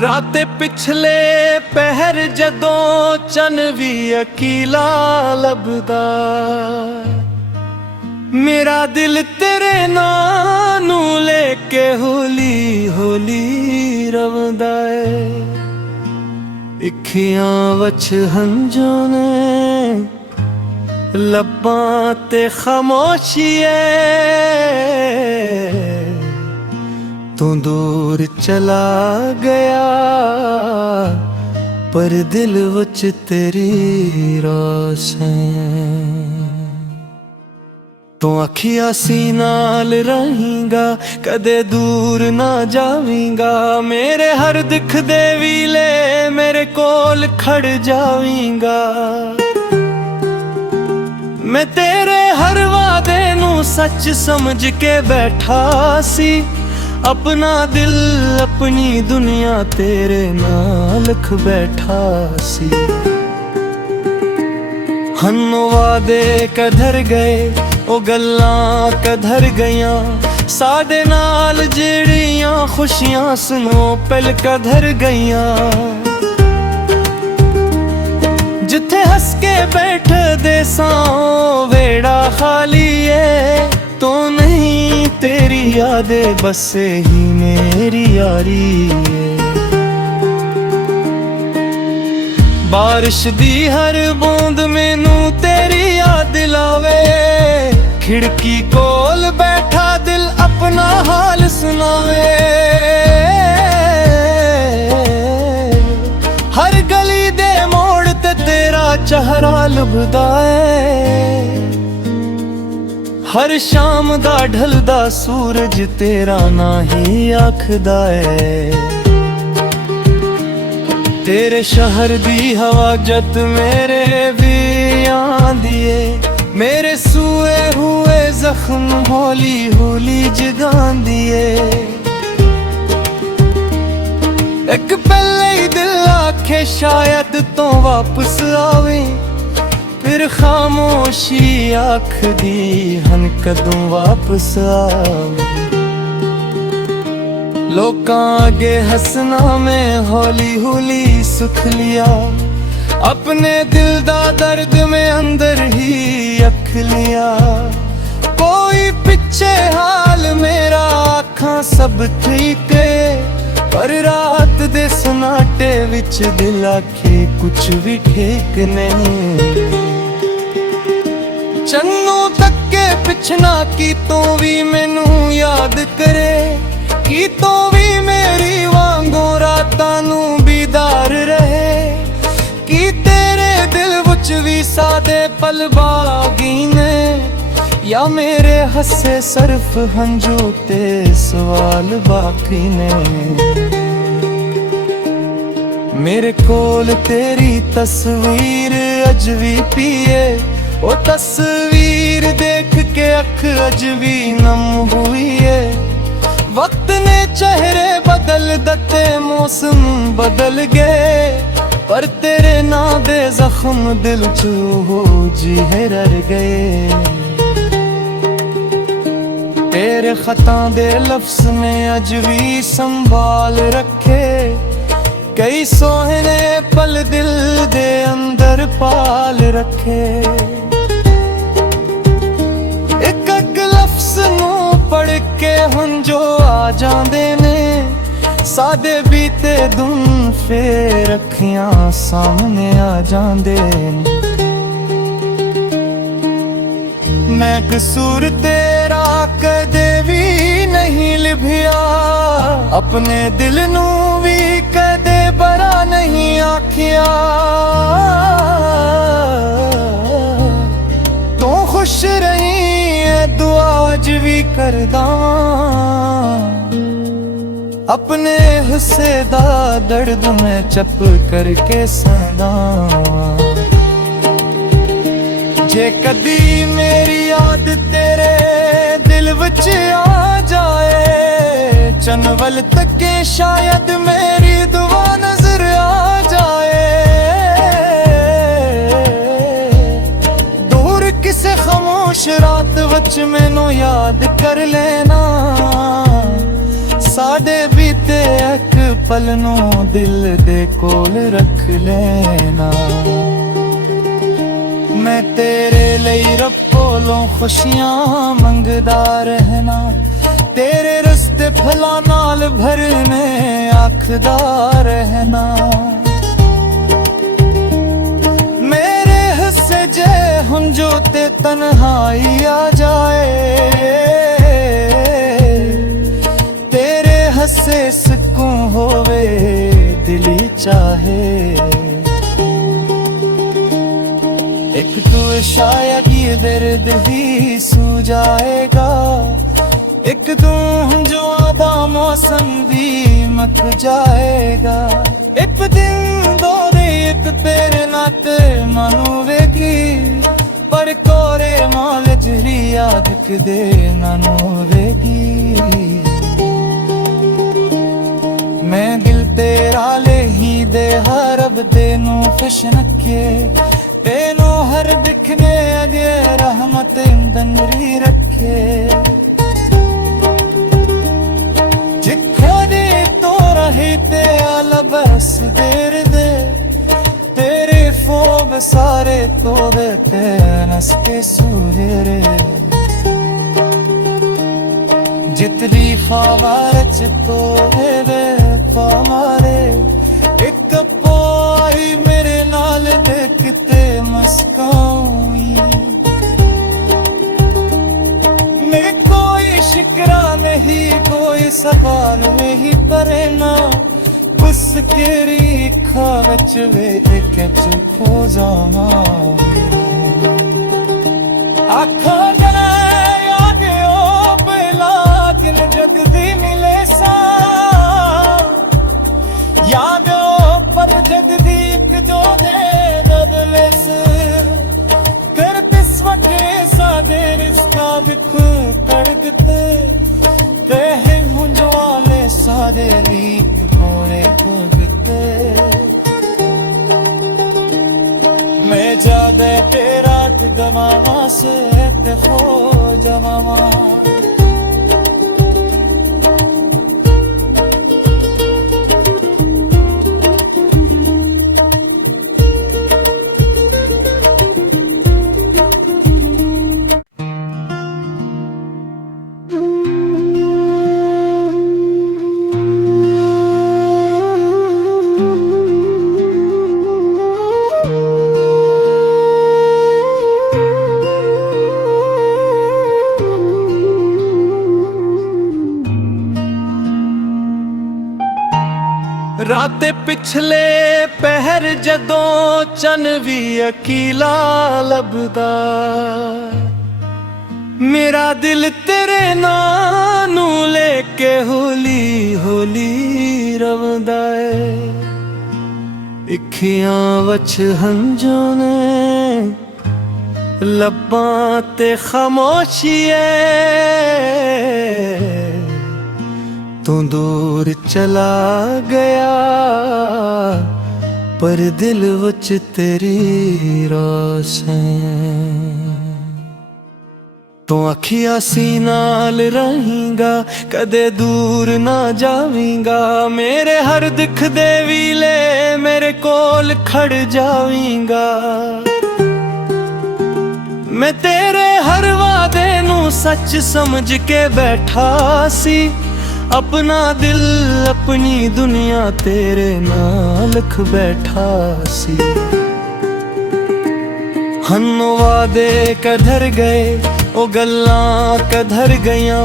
राते पिछले पहर जदों चन भी अकीला लभदा, मेरा दिल तेरे नां नू लेके होली होली रवदा है। इखियां वच हंजों ने लब्बां ते खामोशी तू दूर चला गया, पर दिल विच तेरी रोशन। तू अखियां सी नाल रहींगा, कदे दूर ना जावींगा। मेरे हर दुख दे वीले मेरे कोल खड़ जावींगा। मैं तेरे हर वादे नू सच समझ के बैठा सी, अपना दिल अपनी दुनिया तेरे नाल लिख बैठा सी। हन्नो वादे कधर गए, ओ गल्लां कधर गईयां, साडे नाल जेड़ियां खुशियां सुनो पल कधर गईयां। जिथे हस के बैठ दे सां वेड़ा खाली है, तो नहीं तेरी यादें बसे ही मेरी यारी है। बारिश दी हर बूंद मैनू तेरी याद लावे, खिड़की कोल बैठा दिल अपना हाल सुनावे। हर गली दे मोड़ ते तेरा चेहरा लभदा है, हर शाम दा ढलदा सूरज तेरा ना ही आखदा है। तेरे शहर दी हवा जत मेरे भी आंदी है, मेरे सूए हुए जख्म होली होली जगांदी है। एक पहले ही दिल आखे शायद तो वापस आवे, फिर खामोशी आखदी हन कदों वापस आवे। लोकां आगे हंसना मैं हौली हौली सुख लिया, अपने दिल दा दर्द में अंदर ही रख लिया। कोई पिछे हाल मेरा आखां सब ठीक है, पर रात दे सन्नाटे विच दिल आखे कुछ भी ठीक नहीं। चन्नू तक्के पिछना की तो भी मैनू याद करे, की तो भी मेरी वांगू रातां नू बीदार रहे। की तेरे दिल विच भी सादे पल बागी ने, या मेरे हसे सिर्फ हंजू ते सवाल बाकी ने। मेरे कोल तेरी तस्वीर अज भी पिए, ओ तस्वीर देख के अख अज भी नम हुई है। वक्त ने चेहरे बदल दते मौसम बदल गए, पर तेरे ना दे जख्म दिल चू हो जी रह गए। तेरे खतां दे लफ्ज में अज भी संभाल रखे, कई सोहने पल दिल दे अंदर पाल रखे। एक एक लफ्ज नू पढ़ के हंजो आ जांदे ने, सादे बीते दिन फेर अखियां सामने आ जांदे ने। मैं कसूर तेरा कदे भी नहीं लिभिया, अपने दिल नू भी कदे बरा नहीं आखिया। तू खुश रही है दुआ अज भी करदा, अपने हिस्से दा दर्द में चप करके सदा। जे कदी मेरी याद तेरे दिल विच आ जाए, चनवल तके शायद मेरी दुआ नजर आ जाए। दूर किसे खामोश रात विच मैनू याद कर लेना, साडे बीते एक पल नूं दिल दे कोल रख लेना। मैं तेरे लिए रब कोलों खुशियां मंगदा रहना, तेरे रस्ते फलां नाल भरने आखदा रहना। मेरे हिस्से जे हुन जो ते तन्हाई आ जाए, तेरे हस्से सुकून होवे दिली चाहे। एक तू शायद ये दर्द भी सू जाएगा, एक तू जो आधा मौसम भी मक जाएगा। एक दिन दो दे एक तेरे नाते मनोवेगी, पर कोरे माल जरी याद दे ननोवेगी। मैं दिल तेरा ले ही दे हर अब तेनू खुश नके, तेनू हर दिखने अगे रहमत दंगरी रखे। जिखो दी तो रही ते आला बस देर दे, तेरे फोब सारे तो देते नस्ते सुहेरे। जितनी फावारच तो वे पामारे, एक पोई मेरे नाल देखते मस्काई। मैं कोई शिकरा नहीं कोई सवाल नहीं परेना, बस केरी खावच वे एक चुप हो जावा। आखा जगदी मिले सा याद पर जगदी एक जो दे बदले से कर पिसवटे सा देर इसका बिखू तड़कते कहे मुझो वाले सादे नीक कोरे भगते। मैं जादे तेरा तू गवावा से ते हो जवावा। राते पिछले पहर जदों चन भी अकीला लभदा, मेरा दिल तेरे नाम नू लेके होली होली रवदा है। इखियां वच हंजों ने लब्बां ते खामोशी है, तू दूर चला गया पर दिल विच तेरी रोशन। तू अखियां सी नाल रहींगा कदे दूर ना जावींगा, मेरे हर दुख दे वीले मेरे कोल खड़ जावींगा। मैं तेरे हर वादे नू सच समझ के बैठा सी, अपना दिल अपनी दुनिया तेरे नाल लिख बैठा सी। हन्नो वादे कधर गए ओ गल्लां कधर गईयां,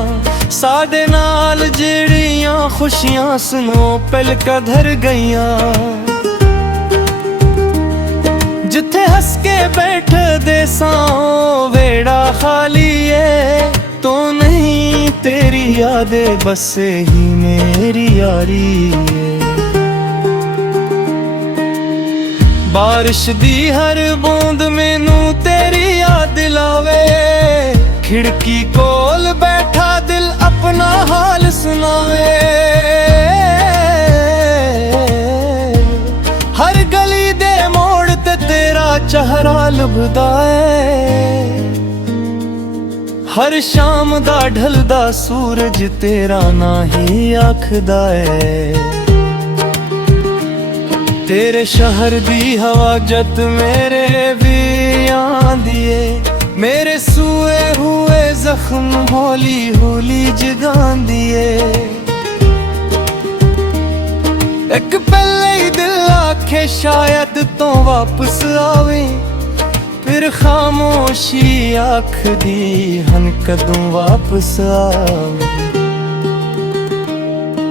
साडे नाल जेड़ियां खुशियां सुनो पल कधर गईयां। जिथे हंस के बैठ दे सां वेड़ा खाली है, तो नहीं तेरी यादें बस ही मेरी यारी है। बारिश दी हर बूंद मैनू तेरी याद दिलावे, खिड़की कोल बैठा दिल अपना हाल सुनावे। हर गली दे मोड़ ते तेरा चेहरा लुभदा है, हर शाम दा ढलदा सूरज तेरा ना ही आखदा है। तेरे शहर दी हवा जत मेरे भी आंदी है। मेरे सूए हुए जख्म हौली हौली जगांदी है। एक पहले ही दिल आखे शायद तो वापस आवे, फिर खामोशी आख दी हन कदों वापस आवे।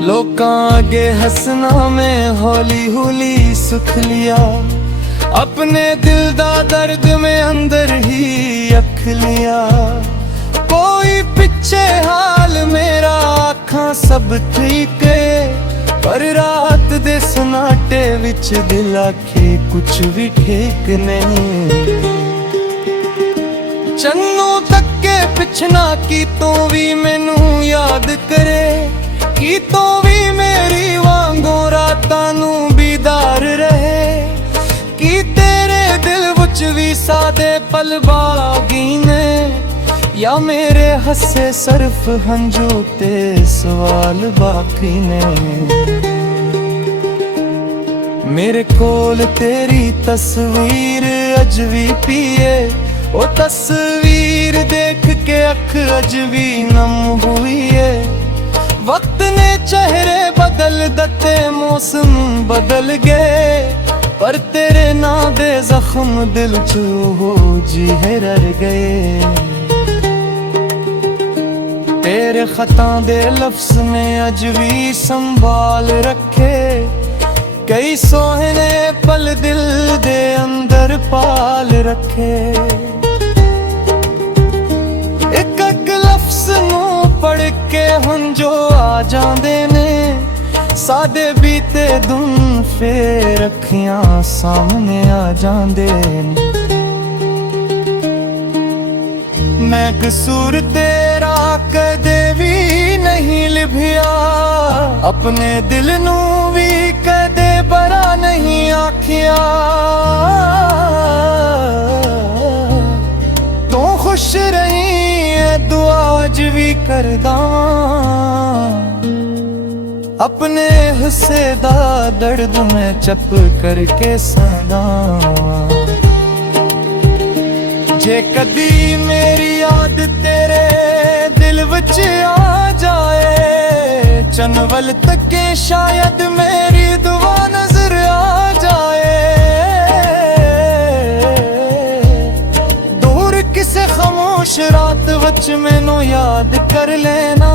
लोकां अगे हसना में हौली हौली सुख लिया, अपने दिल दा दर्द में अंदर ही अख लिया। कोई पिछे हाल मेरा आखां सब ठीक है, पर रात दे सनाटे विच दिल आखे कुछ भी ठीक नहीं। चन्नू तके पिछना की तो भी मैनू याद करे, की तो भी मेरी वांगों रातां नू बीदार रहे। की तेरे दिल विच भी सादे पल बागी ने, या मेरे हसे सिर्फ हंजू ते सवाल बाकी ने। मेरे कोल तेरी तस्वीर अज भी पिए, ओ तस्वीर देख के अख अज भी नम हुई है। वक्त ने चेहरे बदल दते मौसम बदल गए, पर तेरे ना दे जख्म दिल च हो जी रह गए। तेरे खतां दे लफ्ज में अज भी संभाल रखे, कई सोहने पल दिल दे अंदर पाल रखे। एक एक लफ्ज नू पढ़ के हुन जो आ जांदे ने, सादे बीते दुन फेर अखियां सामने आ जांदे ने। मैं कसूर तेरा कदे भी नहीं लिभिया, अपने दिल नू भी कदे बरा नहीं आखिया। तू खुश रही है दुआ अज भी करदा, अपने हिस्से दा दर्द में चप करके सदा। जे कदी मेरी याद तेरे दिल विच आ जाए, चनवल तके शायद मेरी दुआ नजर आ जाए। दूर किसे खामोश रात विच मैनू याद कर लेना,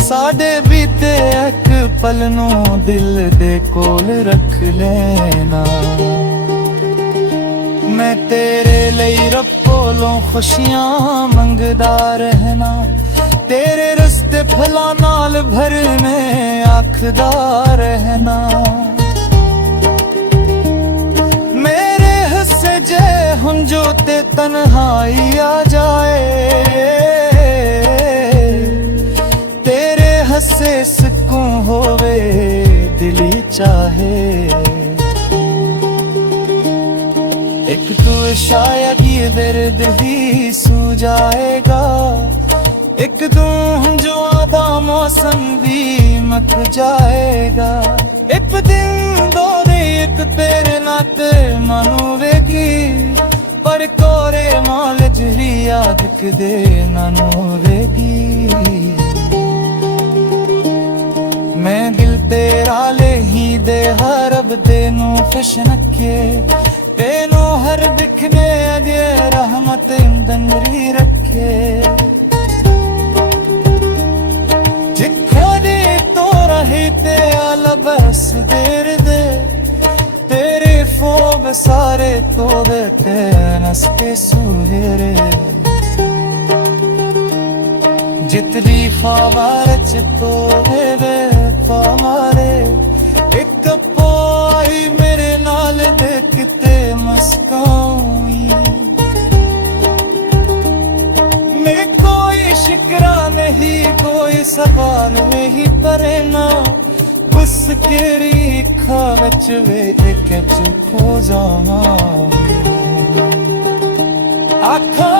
साडे बीते एक पल नू दिल दे कोल रख लेना। मैं तेरे लिए रब कोलों खुशियां मंगदा रहना, तेरे रस्ते फला नाल भरने आखदा रहना। मेरे हिस्से जे हुन जो ते तन्हाई आ जाए, तेरे हसे सुकून होवे दिली चाहे। एक तू शायद ये दर्द भी सू जाएगा, एक तू जो आधा मौसम भी मक जाएगा। एक दिन दो दे एक तेरे नाते मनोवेगी, पर कोरे माल जरी याद कदे ना नोवेगी। मैं दिल तेरा ले ही दे हर अब देनू खुश नके, तेनू हर दिखने अगे रहमत दंगरी रखे। जिखा दे तो रही ते अलबस देर दे, तेरे फोब सारे तो देते नस्के सुहेरे। जितनी खबर तो वे पामारे, एक पोई मेरे नाल देखते मस्काई। मैं कोई शिकरा नहीं कोई सवाल नहीं परेना, बस तेरी खावच वे एक चुप हो जावा। आखा